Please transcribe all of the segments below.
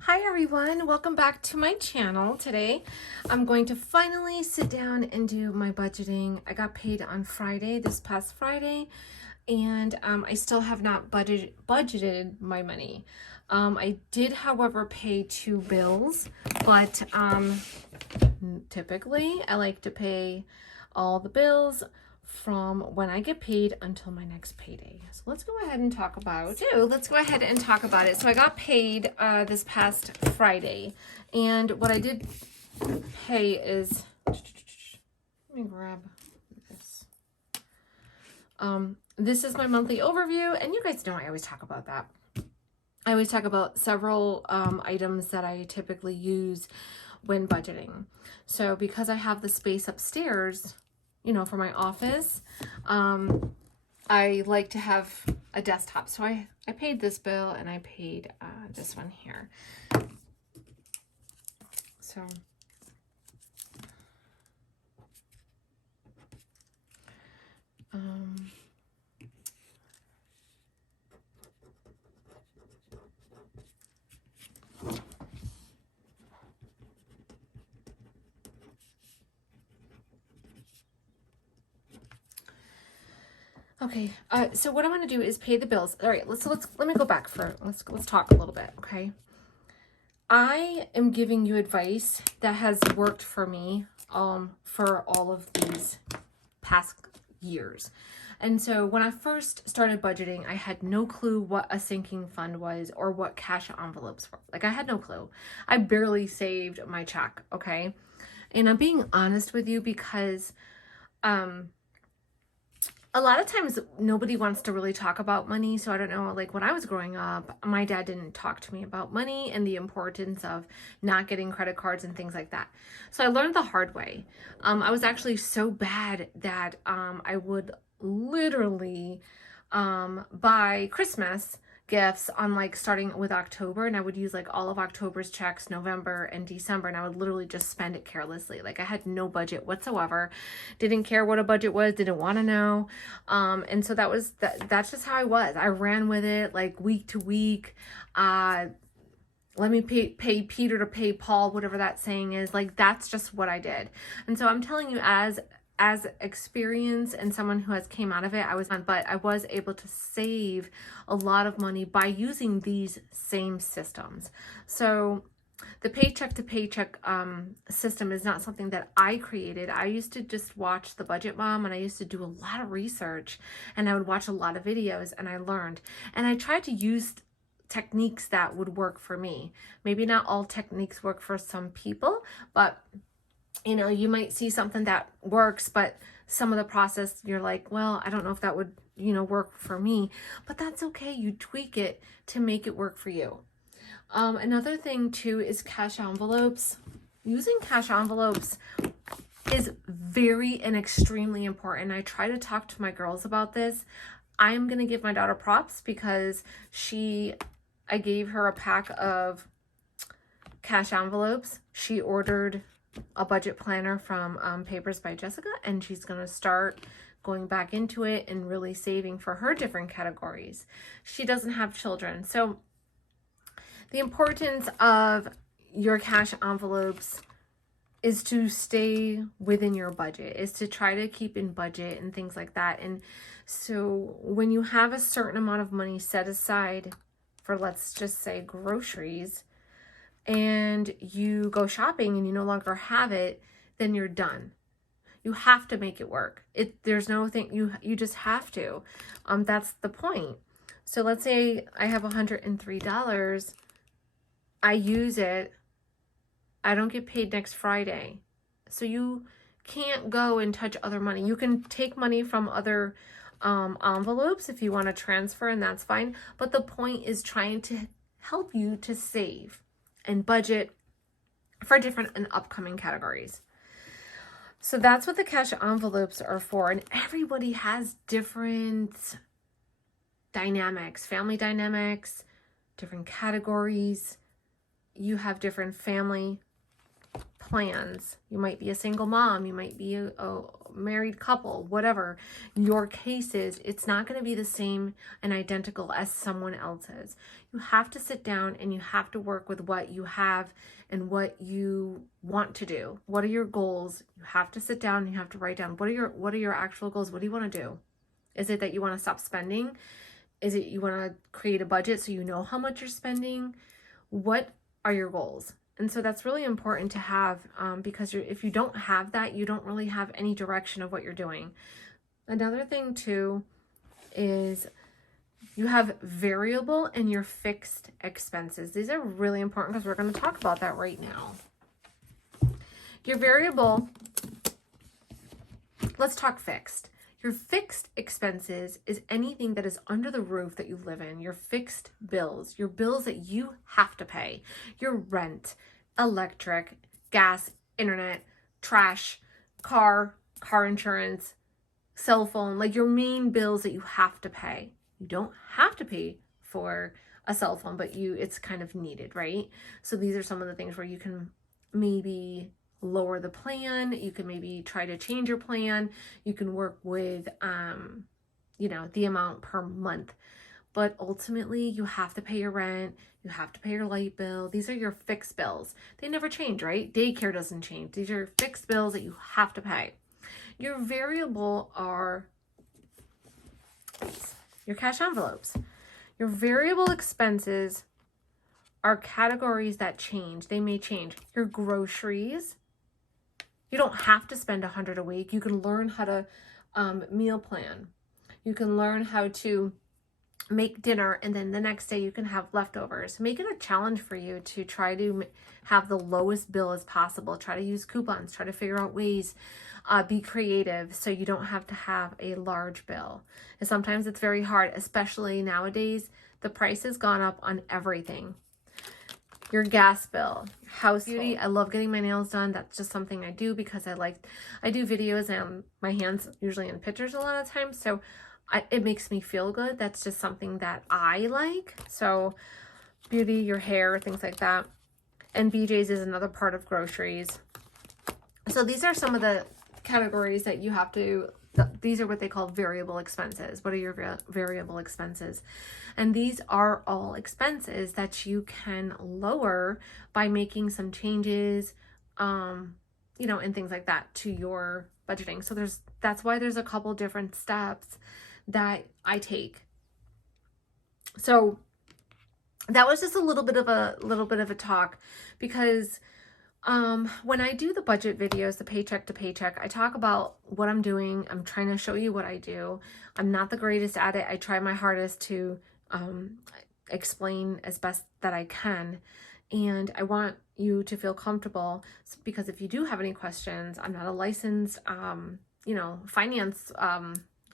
Hi everyone, welcome back to my channel. Today I'm going to finally sit down and do my budgeting. I got paid on Friday, this past Friday, and I still have not budgeted my money. I did, however, pay 2 bills, but typically I like to pay all the bills from when I get paid until my next payday. So let's go ahead and talk about it. So I got paid this past Friday, and what I did pay is, let me grab this. This is my monthly overview, and you guys know I always talk about that. I always talk about several items that I typically use when budgeting. So because I have the space upstairs, for my office, I like to have a desktop. So I paid this bill and I paid this one here. So okay, so what I want to do is pay the bills. All right, let me go back let's talk a little bit, okay? I am giving you advice that has worked for me for all of these past years. And so when I first started budgeting, I had no clue what a sinking fund was or what cash envelopes were. Like, I had no clue. I barely saved my check, okay? And I'm being honest with you because a lot of times nobody wants to really talk about money. So I don't know, like when I was growing up, my dad didn't talk to me about money and the importance of not getting credit cards and things like that. So I learned the hard way. I was actually so bad that I would literally buy Christmas gifts on like starting with October, and I would use like all of October's checks, November and December, and I would literally just spend it carelessly. Like, I had no budget whatsoever, didn't care what a budget was, didn't want to know. And so that's just how I was. I ran with it like week to week. Let me pay Peter to pay Paul, whatever that saying is. Like, that's just what I did. And so I'm telling you, as experience and someone who has came out of it, but I was able to save a lot of money by using these same systems. So the paycheck to paycheck system is not something that I created. I used to just watch The Budget Mom, and I used to do a lot of research, and I would watch a lot of videos, and I learned, and I tried to use techniques that would work for me. Maybe not all techniques work for some people, but you might see something that works, but some of the process you're like, well, I don't know if that would, work for me, but that's okay. You tweak it to make it work for you. Another thing too is cash envelopes. Using cash envelopes is very and extremely important. I try to talk to my girls about this. I am going to give my daughter props because I gave her a pack of cash envelopes. She ordered a budget planner from Papers by Jessica, and she's going to start going back into it and really saving for her different categories. She doesn't have children. So the importance of your cash envelopes is to stay within your budget, is to try to keep in budget and things like that. And so when you have a certain amount of money set aside for, let's just say, groceries, and you go shopping and you no longer have it, then you're done. You have to make it work. There's no thing, you just have to. That's the point. So let's say I have $103. I use it. I don't get paid next Friday. So you can't go and touch other money. You can take money from other envelopes if you want to transfer, and that's fine. But the point is trying to help you to save and budget for different and upcoming categories. So that's what the cash envelopes are for. And everybody has different dynamics, family dynamics, different categories. You have different family plans. You might be a single mom, you might be a married couple, whatever your case is, it's not going to be the same and identical as someone else's. You have to sit down and you have to work with what you have and what you want to do. What are your goals? You have to sit down and you have to write down what are your actual goals? What do you want to do? Is it that you want to stop spending? Is it you want to create a budget so you know how much you're spending? What are your goals? And so that's really important to have, because if you don't have that, you don't really have any direction of what you're doing. Another thing too is you have variable and your fixed expenses. These are really important because we're going to talk about that right now. Your variable, let's talk fixed. Your fixed expenses is anything that is under the roof that you live in. Your fixed bills, your bills that you have to pay, your rent, electric, gas, internet, trash, car insurance, cell phone, like your main bills that you have to pay. You don't have to pay for a cell phone, but it's kind of needed, right? So these are some of the things where you can maybe lower the plan. You can maybe try to change your plan. You can work with, the amount per month. But ultimately, you have to pay your rent. You have to pay your light bill. These are your fixed bills. They never change, right? Daycare doesn't change. These are fixed bills that you have to pay. Your variable are your cash envelopes. Your variable expenses are categories that change. They may change. Your groceries. You don't have to spend $100 a week. You can learn how to meal plan. You can learn how to make dinner, and then the next day you can have leftovers. Make it a challenge for you to try to have the lowest bill as possible. Try to use coupons. Try to figure out ways. Be creative so you don't have to have a large bill. And sometimes it's very hard, especially nowadays. The price has gone up on everything. Your gas bill, house beauty. I love getting my nails done. That's just something I do because I do videos and my hands usually in pictures a lot of times. So it makes me feel good. That's just something that I like. So beauty, your hair, things like that. And BJ's is another part of groceries. So these are some of the categories that you have to, these are what they call variable expenses. What are your variable expenses? And these are all expenses that you can lower by making some changes, and things like that to your budgeting. So that's why there's a couple different steps that I take. So that was just a little bit of a talk, because when I do the budget videos, the paycheck to paycheck, I talk about what I'm doing. I'm trying to show you what I do. I'm not the greatest at it. I try my hardest to explain as best that I can. And I want you to feel comfortable, because if you do have any questions, I'm not a licensed, finance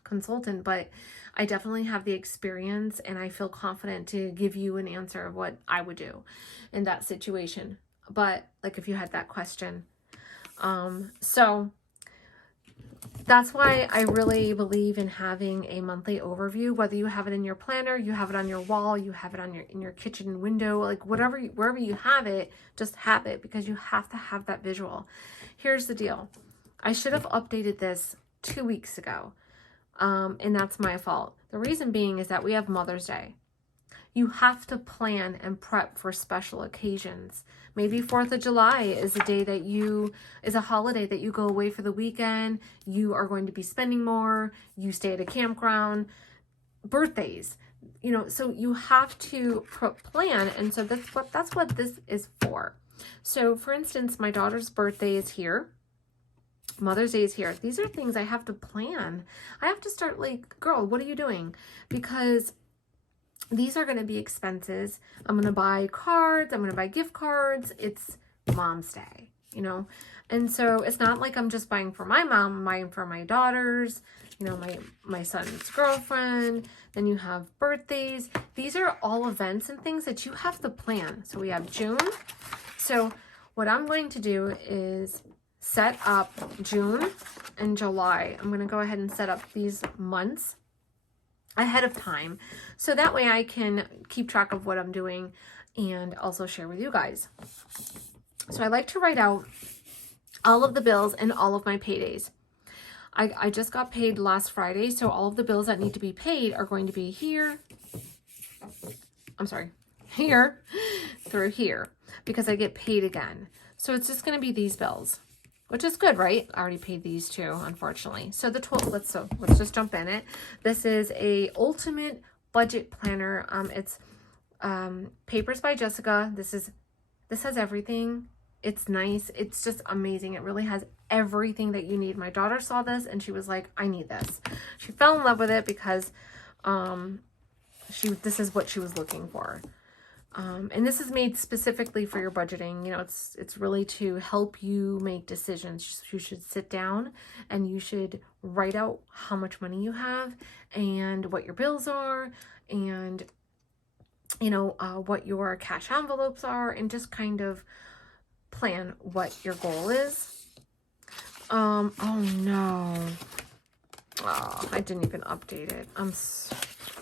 consultant, but I definitely have the experience, and I feel confident to give you an answer of what I would do in that situation. But like if you had that question. So that's why I really believe in having a monthly overview, whether you have it in your planner, you have it on your wall, you have it on in your kitchen window, like wherever you have it, just have it, because you have to have that visual. Here's the deal. I should have updated this 2 weeks ago. And that's my fault. The reason being is that we have Mother's Day. You have to plan and prep for special occasions. Maybe 4th of July is a day that is a holiday that you go away for the weekend. You are going to be spending more. You stay at a campground. Birthdays, so you have to plan. And so that's what this is for. So for instance, my daughter's birthday is here. Mother's Day is here. These are things I have to plan. I have to start like, girl, what are you doing? Because these are going to be expenses. I'm going to buy cards. I'm going to buy gift cards. It's Mom's Day, And so it's not like I'm just buying for my mom. I'm buying for my daughters, my son's girlfriend. Then you have birthdays. These are all events and things that you have to plan. So we have June. So what I'm going to do is set up June and July. I'm going to go ahead and set up these months ahead of time, so that way I can keep track of what I'm doing and also share with you guys. So I like to write out all of the bills and all of my paydays. I just got paid last Friday, so all of the bills that need to be paid are going to be here. I'm sorry, here through here, because I get paid again. So it's just going to be these bills, which is good, right? I already paid these too, unfortunately. So let's just jump in it. This is a ultimate budget planner. It's Papers by Jessica. This has everything. It's nice. It's just amazing. It really has everything that you need. My daughter saw this and she was like, I need this. She fell in love with it because this is what she was looking for. And this is made specifically for your budgeting. You know, it's really to help you make decisions. You should sit down and you should write out how much money you have and what your bills are, and you know, what your cash envelopes are, and just kind of plan what your goal is. Oh no. Oh, I didn't even update it.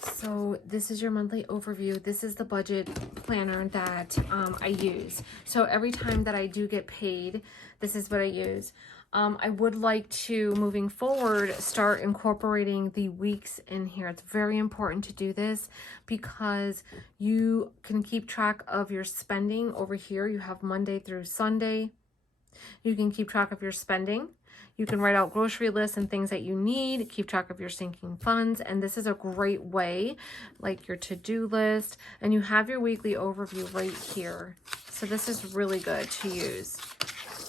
So this is your monthly overview. This is the budget planner that I use. So every time that I do get paid, this is what I use. I would like to, moving forward, start incorporating the weeks in here. It's very important to do this because you can keep track of your spending. Over here, you have Monday through Sunday. You can keep track of your spending. You can write out grocery lists and things that you need, keep track of your sinking funds. And this is a great way, like your to-do list, and you have your weekly overview right here. So this is really good to use.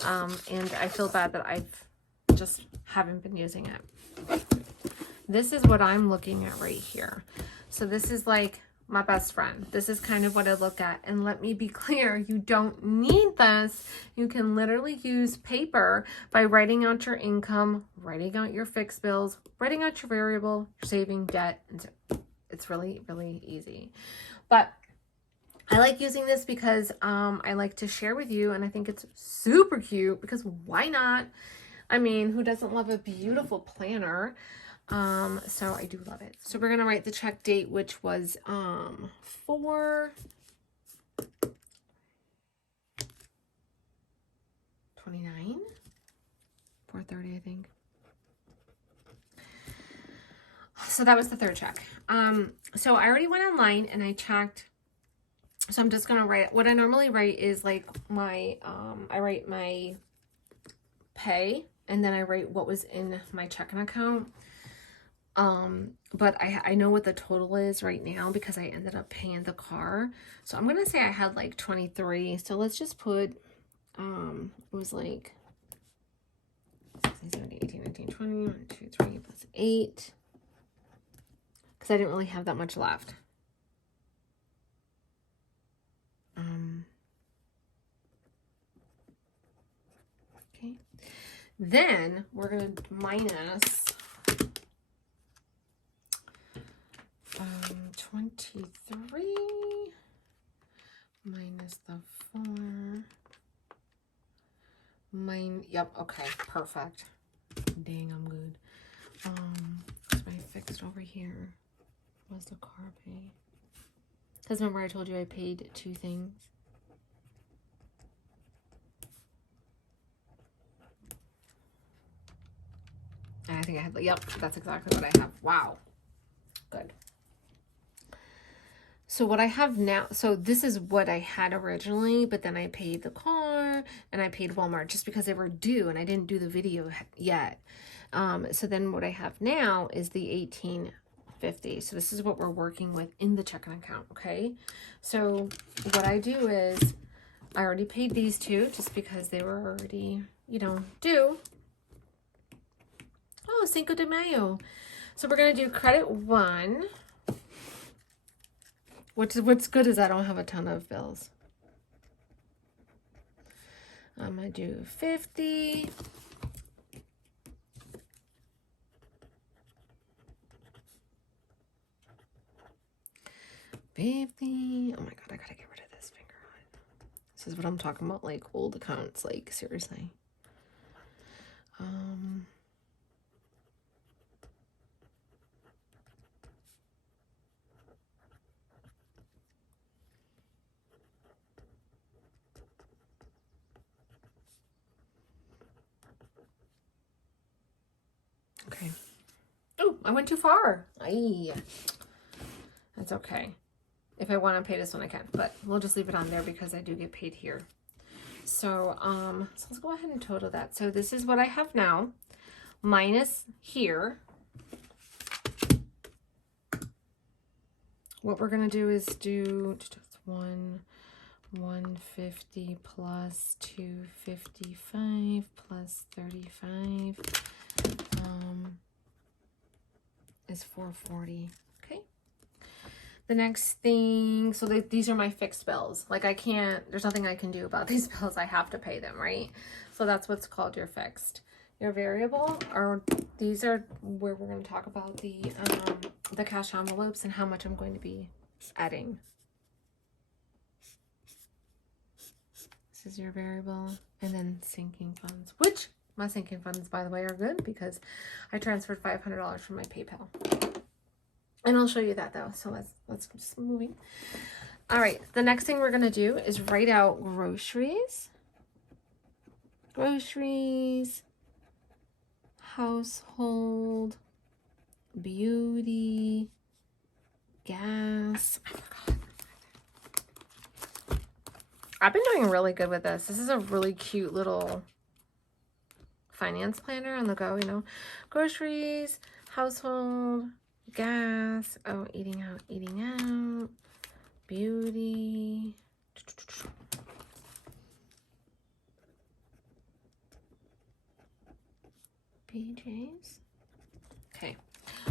And I feel bad that I've just haven't been using it. This is what I'm looking at right here. So this is like my best friend. This is kind of what I look at. And let me be clear, you don't need this. You can literally use paper by writing out your income, writing out your fixed bills, writing out your variable, your saving, debt. And so it's really, really easy. But I like using this because I like to share with you, and I think it's super cute because why not? I mean, who doesn't love a beautiful planner? So I do love it. So we're going to write the check date, which was 4/29, $4:30, I think. So that was the third check. So I already went online and I checked. So I'm just going to write, what I normally write is like my, I write my pay, and then I write what was in my checking account. But I know what the total is right now because I ended up paying the car. So I'm going to say I had like 23. So let's just put, it was like 16, 17, 18, 19, 20, 1, 2, 3 plus 8. Because I didn't really have that much left. Okay. Then we're going to minus 23 minus the 4. Yep, okay, perfect. Dang, I'm good. So I fixed over here. What's the car pay? Because remember I told you I paid 2 things. And I think I had, yep, that's exactly what I have. Wow. Good. So what I have now, so this is what I had originally, but then I paid the car and I paid Walmart just because they were due and I didn't do the video yet. So then what I have now is the $18.50. So this is what we're working with in the checking account, okay? So what I do is I already paid these 2 just because they were already, you know, due. Oh, Cinco de Mayo. So we're going to do credit 1. What's good is I don't have a ton of bills. I'm going to do 50. Oh my God, I gotta get rid of this finger. This is what I'm talking about, like old accounts, like seriously. I went too far. Aye. That's okay. If I want to pay this one, I can, but we'll just leave it on there because I do get paid here. So, so let's go ahead and total that. So this is what I have now, minus here. What we're going to do is do 150 plus 255 plus 35 is 440. Okay. The next thing, so these are my fixed bills. Like I can't, there's nothing I can do about these bills. I have to pay them, right? So that's what's called your fixed. Your variable, or these are where we're going to talk about the cash envelopes and how much I'm going to be adding. This is your variable, and then sinking funds, which my sinking funds, by the way, are good because I transferred $500 from my PayPal. And I'll show you that though. So let's just moving. All right. The next thing we're going to do is write out groceries, household, beauty, gas. I forgot. I've been doing really good with this. This is a really cute little finance planner on the go, you know. Groceries, household, gas, oh, eating out, beauty, BJ's. Okay,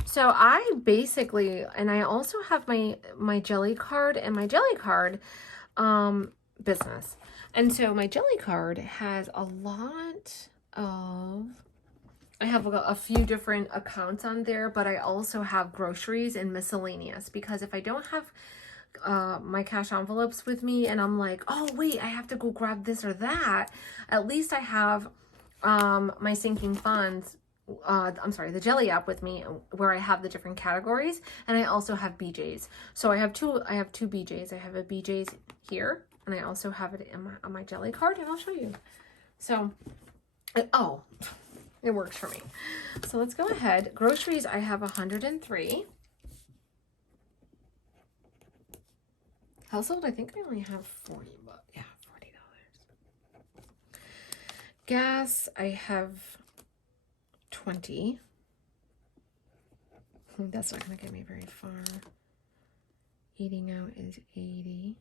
so I basically, and I also have my jelly card and my jelly card business. And so my jelly card has a lot of, I have a few different accounts on there, but I also have groceries and miscellaneous, because if I don't have my cash envelopes with me and I'm like, oh wait, I have to go grab this or that, at least I have my sinking funds, I'm sorry, the jelly app with me where I have the different categories, and I also have BJ's. So I have two BJ's. I have a BJ's here, and I also have it on my jelly card, and I'll show you. So, oh, it works for me. So let's go ahead. Groceries, I have 103. Household, I think I only have 40, but yeah, $40. Gas, I have 20. That's not going to get me very far. Eating out is 80.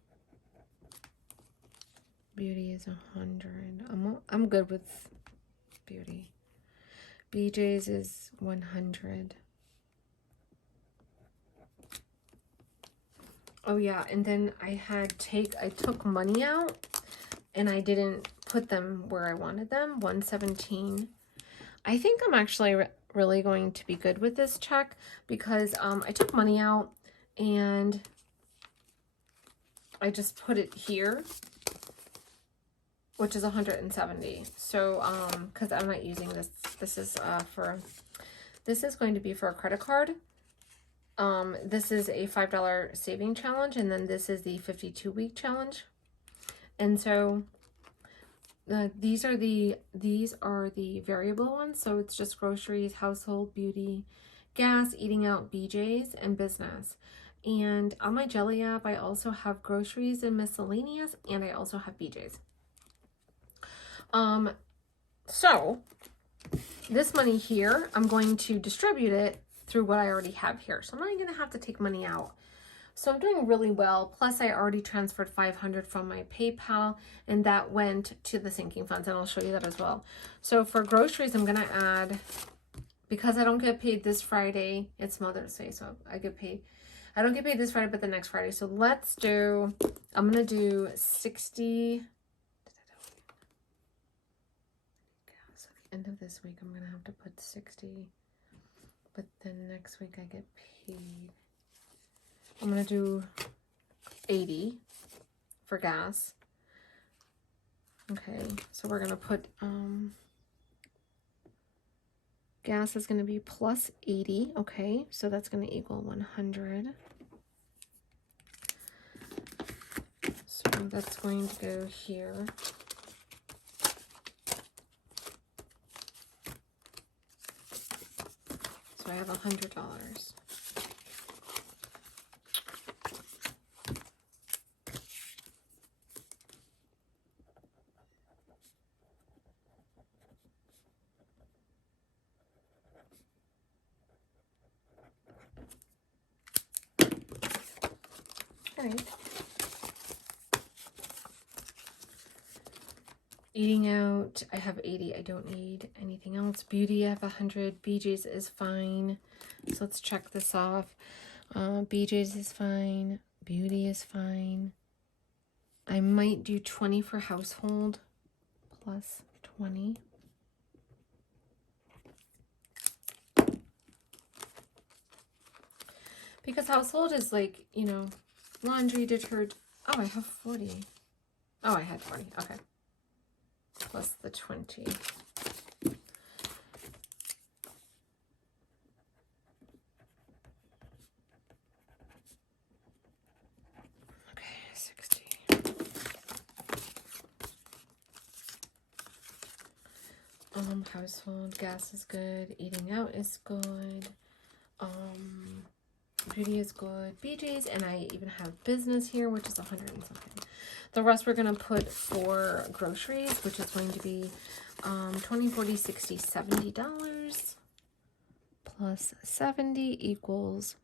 Beauty is 100. I'm good with beauty. BJ's is 100. Oh yeah, and then I took money out and I didn't put them where I wanted them. 117. I think I'm actually really going to be good with this check because I took money out and I just put it here, which is 170. So because I'm not using this, this is going to be for a credit card. This is a $5 saving challenge, and then this is the 52-week challenge. And so these are the variable ones. So it's just groceries, household, beauty, gas, eating out, BJ's, and business. And on my jelly app, I also have groceries and miscellaneous, and I also have BJ's. So this money here, I'm going to distribute it through what I already have here. So I'm not going to have to take money out. So I'm doing really well. Plus I already transferred $500 from my PayPal, and that went to the sinking funds, and I'll show you that as well. So for groceries, I'm going to add, because I don't get paid this Friday, it's Mother's Day. So I don't get paid this Friday, but the next Friday. So I'm going to do 60. So at the end of this week, I'm going to have to put 60. But then next week I get paid. I'm going to do 80 for gas. Okay, so we're going to put, gas is going to be plus 80. Okay, so that's going to equal 100. So that's going to go here. So So I have $100. All right. Eating out, I have 80. I don't need anything else. Beauty, I have 100. BJ's is fine. So let's check this off. BJ's is fine. Beauty is fine. I might do 20 for household plus 20. Because household is like, you know, laundry, detergent. Oh, I have 40. Oh, I had 40. Okay. Plus the 20. Okay, 60. Household, gas is good. Eating out is good. Beauty is good. BJ's, and I even have business here, which is 100 and something. The rest we're going to put for groceries, which is going to be 20, 40, 60, $70 plus 70 equals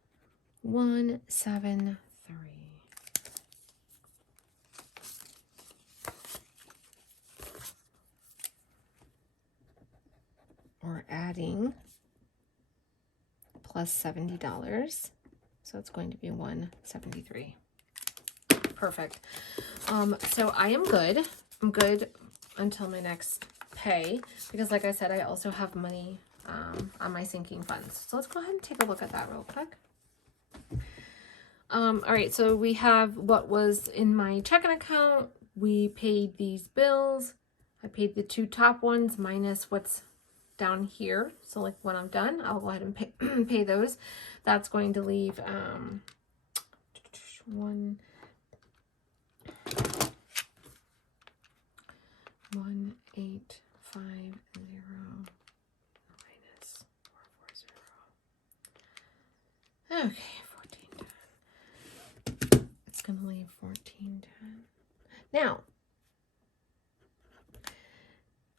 173. We're adding plus $70. So it's going to be 173. Perfect. So I am good. I'm good until my next pay, because like I said, I also have money on my sinking funds. So let's go ahead and take a look at that real quick. All right, so we have what was in my checking account. We paid these bills. I paid the 2 top ones minus what's down here. So like when I'm done, I'll go ahead and pay, pay those. That's going to leave 1,850 minus 440. Okay, 1410. It's gonna leave 1410. Now,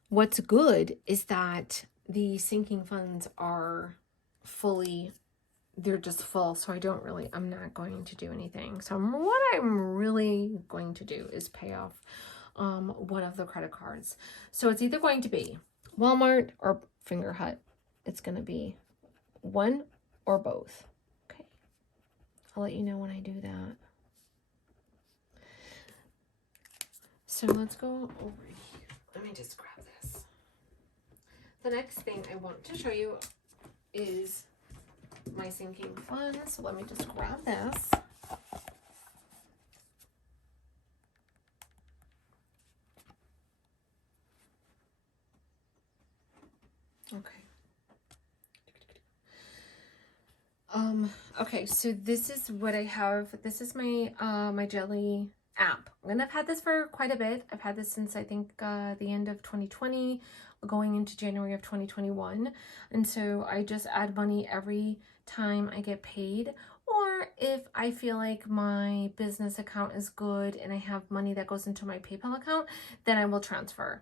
what's good is that the sinking funds are fully, they're just full. So I'm not going to do anything. So what I'm really going to do is pay off one of the credit cards. So it's either going to be Walmart or Finger Hut. It's going to be one or both. Okay. I'll let you know when I do that. So let's go over here. Let me just grab this. The next thing I want to show you is my sinking funds. So let me just grab this. Okay. Okay, so this is what I have. This is my my Jelly app. And I've had this for quite a bit. I've had this since I think the end of 2020, going into January of 2021. And so I just add money every time I get paid, or if I feel like my business account is good and I have money that goes into my PayPal account, then I will transfer.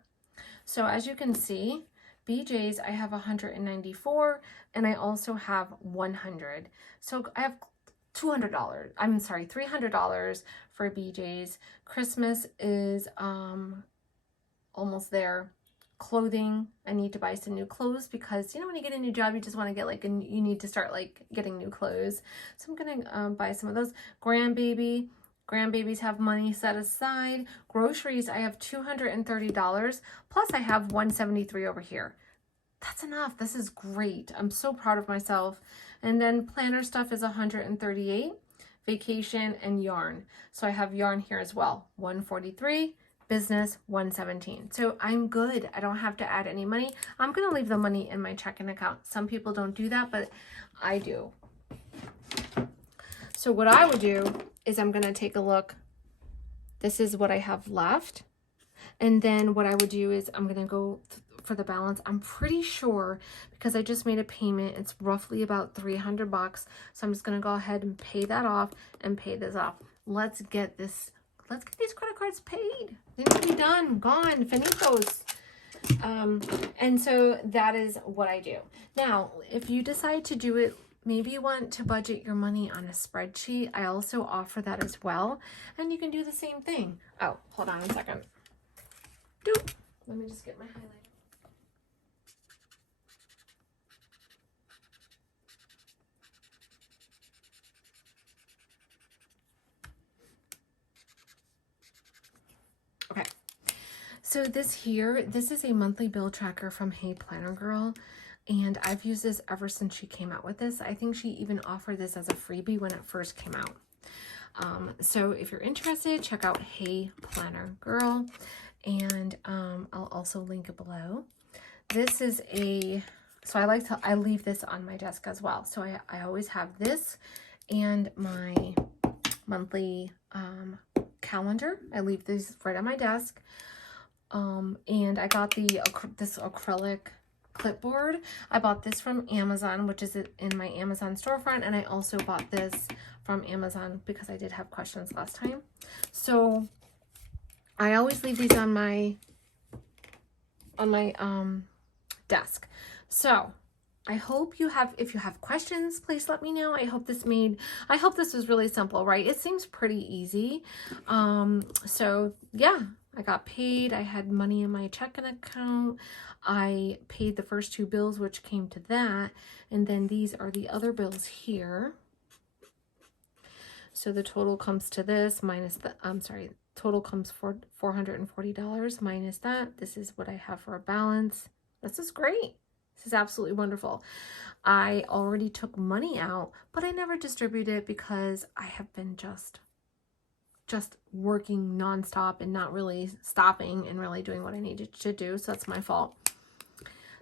So as you can see, BJ's, I have 194, and I also have 100. So I have $200. I'm sorry, $300 for BJ's. Christmas is almost there. Clothing, I need to buy some new clothes, because you know when you get a new job, you just want to get like, and you need to start like getting new clothes. So I'm gonna buy some of those. Grandbabies have money set aside. Groceries, I have $230, plus I have $173 over here. That's enough. This is great. I'm so proud of myself. And then planner stuff is $138. Vacation and yarn. So I have yarn here as well. $143. Business $117. So I'm good. I don't have to add any money. I'm going to leave the money in my checking account. Some people don't do that, but I do. So what I would do is I'm going to take a look. This is what I have left. And then what I would do is I'm going to go for the balance. I'm pretty sure because I just made a payment, it's roughly about $300. So I'm just going to go ahead and pay that off and pay this off. Let's get these credit cards paid. They need to be done, gone, finitos. And so that is what I do. Now, if you decide to do it, maybe you want to budget your money on a spreadsheet. I also offer that as well. And you can do the same thing. Oh, hold on a second. Doop. Let me just get my highlighter. Okay. So this is a monthly bill tracker from Hey Planner Girl. And I've used this ever since she came out with this. I think she even offered this as a freebie when it first came out. So if you're interested, check out Hey Planner Girl. And I'll also link it below. This is so I leave this on my desk as well. So I always have this and my monthly calendar. I leave these right on my desk. And I got this acrylic clipboard. I bought this from Amazon, which is in my Amazon storefront, and I also bought this from Amazon because I did have questions last time. So I always leave these on my desk. So I hope if you have questions, please let me know. I hope this was really simple, right? It seems pretty easy. So yeah, I got paid. I had money in my checking account. I paid the first 2 bills, which came to that. And then these are the other bills here. So the total comes to this minus total comes for $440 minus that. This is what I have for a balance. This is great. This is absolutely wonderful. I already took money out, but I never distributed it because I have been just working nonstop and not really stopping and really doing what I needed to do. So that's my fault.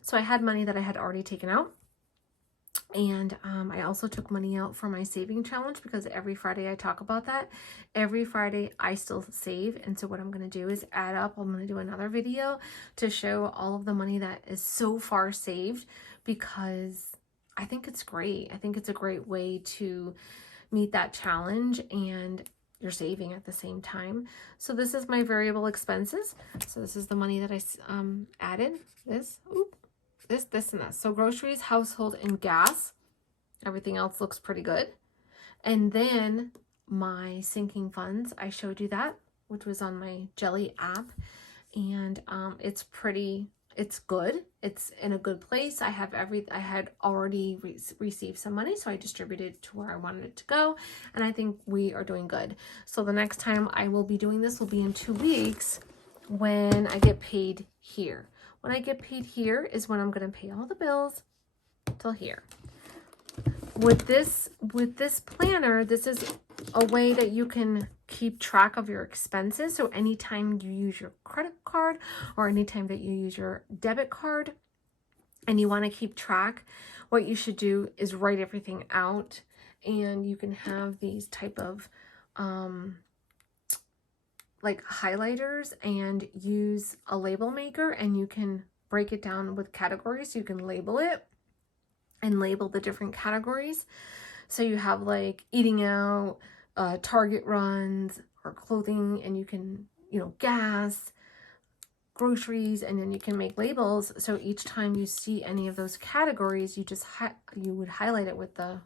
So I had money that I had already taken out. And I also took money out for my saving challenge because every Friday I talk about that. Every Friday I still save. And so what I'm going to do is add up. I'm going to do another video to show all of the money that is so far saved because I think it's great. I think it's a great way to meet that challenge and you're saving at the same time. So this is my variable expenses. So this is the money that I added. This, and this. So groceries, household, and gas. Everything else looks pretty good. And then my sinking funds, I showed you that, which was on my Jelly app. And it's good. It's in a good place. I had already received some money, so I distributed it to where I wanted it to go. And I think we are doing good. So the next time I will be doing this will be in 2 weeks when I get paid here. When I get paid here is when I'm going to pay all the bills till here. With this planner, this is a way that you can keep track of your expenses. So anytime you use your credit card or anytime that you use your debit card and you want to keep track, what you should do is write everything out. And you can have these type of like highlighters and use a label maker, and you can break it down with categories. So you can label it and label the different categories. So you have like eating out, Target runs, or clothing, and you can, gas, groceries, and then you can make labels. So each time you see any of those categories, you would highlight it with the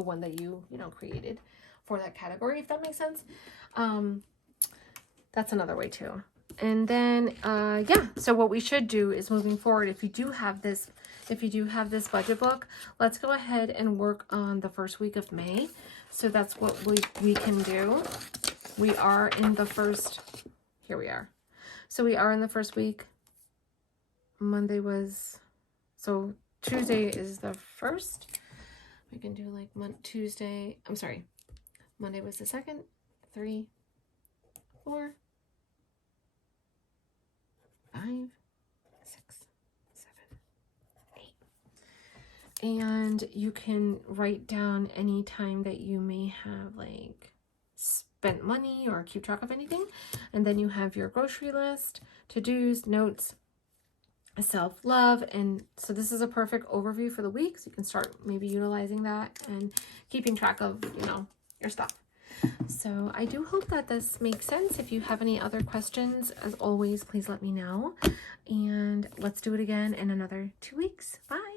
one that you created for that category, if that makes sense. That's another way too. And then, yeah, so what we should do is moving forward, if you do have this budget book, let's go ahead and work on the first week of May. So that's what we can do. We are in the first, here we are. So we are in the first week. Monday was, so Tuesday is the first. We can do like Tuesday, I'm sorry. Monday was the second, 3, 4, 5, 6, 7, 8. And you can write down any time that you may have like spent money or keep track of anything. And then you have your grocery list, to-dos, notes, self-love. And so this is a perfect overview for the week, so you can start maybe utilizing that and keeping track of, you know, your stuff. So I do hope that this makes sense. If you have any other questions, as always, please let me know, and let's do it again in another 2 weeks. Bye.